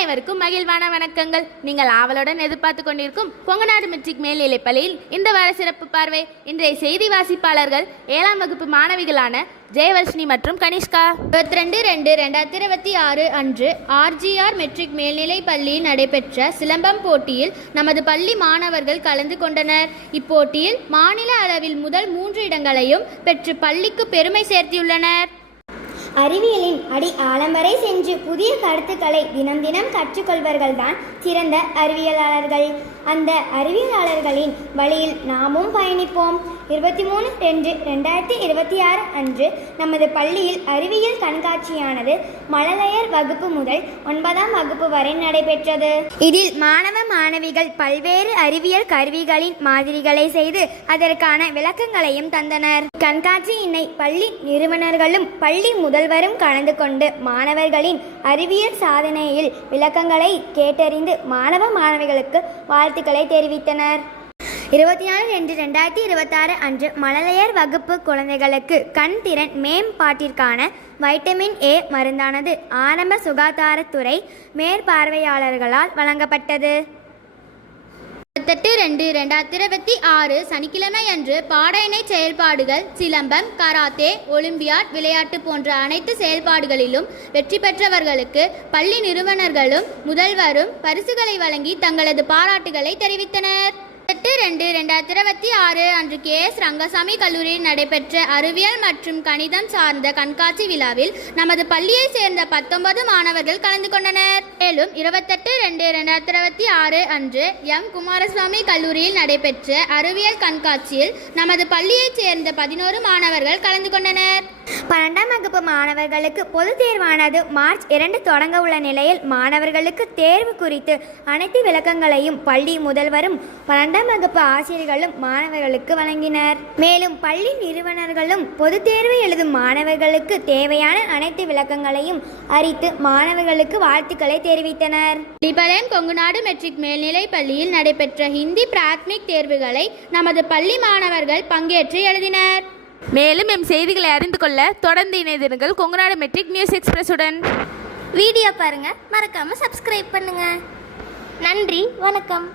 அனைவருக்கும் மகிழ்வான வணக்கங்கள். நீங்கள் ஆவலுடன் எதிர்பார்த்து கொண்டிருக்கும் கொங்குநாடு மெட்ரிக் மேல்நிலைப் பள்ளியில் இந்த வார சிறப்பு பார்வை. இன்றைய செய்தி வாசிப்பாளர்கள் 7ஆம் வகுப்பு மாணவிகளான ஜெயவர்ஷினி மற்றும் கனிஷ்கா. 22/2/2026 அன்று ஆர்ஜிஆர் மெட்ரிக் மேல்நிலைப் பள்ளியில் நடைபெற்ற சிலம்பம் போட்டியில் நமது பள்ளி மாணவர்கள் கலந்து கொண்டனர். இப்போட்டியில் மாநில அளவில் முதல் 3 இடங்களையும் பெற்று பள்ளிக்கு பெருமை சேர்த்துள்ளனர். அறிவியலின் அடி ஆழம் வரை சென்று புதிய கருத்துக்களை தினம் தினம் கற்றுக்கொள்வர்கள்தான் சிறந்த அறிவியலாளர்கள். அந்த அறிவியலாளர்களின் வழியில் நாமும் பயணிப்போம். 23/2/2026 அன்று நமது பள்ளியில் அறிவியல் கண்காட்சியானது மழலையர் வகுப்பு முதல் 9ஆம் வகுப்பு வரை நடைபெற்றது. இதில் மாணவ மாணவிகள் பல்வேறு அறிவியல் கருவிகளின் மாதிரிகளை செய்து அதற்கான விளக்கங்களையும் தந்தனர். கண்காட்சியினை பள்ளி நிறுவனர்களும் பள்ளி முதல்வரும் கலந்து கொண்டு மாணவர்களின் அறிவியல் சாதனையில் விளக்கங்களை கேட்டறிந்து மாணவ மாணவிகளுக்கு வாழ்த்துக்களை தெரிவித்தனர். 24/2/2026 அன்று மழலையர் வகுப்பு குழந்தைகளுக்கு கண் திறன் மேம்பாட்டிற்கான வைட்டமின் ஏ மருந்தானது ஆரம்ப சுகாதாரத்துறை மேற்பார்வையாளர்களால் வழங்கப்பட்டது. 28/2/2026 சனிக்கிழமை அன்று பாட இணை செயல்பாடுகள் சிலம்பம், கராத்தே, ஒலிம்பியாட் விளையாட்டு போன்ற அனைத்து செயல்பாடுகளிலும் வெற்றி பெற்றவர்களுக்கு பள்ளி நிறுவனர்களும் முதல்வரும் பரிசுகளை வழங்கி தங்களது பாராட்டுகளை தெரிவித்தனர். 28/2/2026 அன்று KS ரங்கசாமி கல்லூரியில் நடைபெற்ற அறிவியல் மற்றும் கணிதம் சார்ந்த கண்காட்சி விழாவில் நமது பள்ளியை சேர்ந்த 19 மாணவர்கள் கலந்து கொண்டனர். மேலும் 28/2/2026 அன்று M குமாரசுவாமி கல்லூரியில் நடைபெற்ற அறிவியல் கண்காட்சியில் நமது பள்ளியைச் சேர்ந்த 11 மாணவர்கள் கலந்து கொண்டனர். 12ஆம் வகுப்பு மாணவர்களுக்கு பொது தேர்வானது மார்ச் 2 தொடங்க உள்ள நிலையில் மாணவர்களுக்கு தேர்வு குறித்து அனைத்து விளக்கங்களையும் பள்ளி முதல்வரும் 12ஆம் வகுப்பு ஆசிரியர்களும் மாணவர்களுக்கு வழங்கினர். மேலும் பள்ளி நிறுவனர்களும் பொது தேர்வு எழுதும் மாணவர்களுக்கு தேவையான அனைத்து விளக்கங்களையும் அறிவித்து மாணவர்களுக்கு வாழ்த்துக்களை தெரிவித்தனர். டிபலேன் கொங்குநாடு மெட்ரிக் மேல்நிலைப் பள்ளியில் நடைபெற்ற ஹிந்தி பிராத்மிக் தேர்வுகளை நமது பள்ளி மாணவர்கள் பங்கேற்று எழுதினர். மேலும் எம் செய்திகளை அறிந்து கொள்ள தொடர்ந்து இணைந்திருங்கள் கொங்குநாடு மெட்ரிக் நியூஸ் எக்ஸ்பிரஸுடன். வீடியோ பாருங்க, மறக்காம சப்ஸ்கிரைப் பண்ணுங்க. நன்றி, வணக்கம்.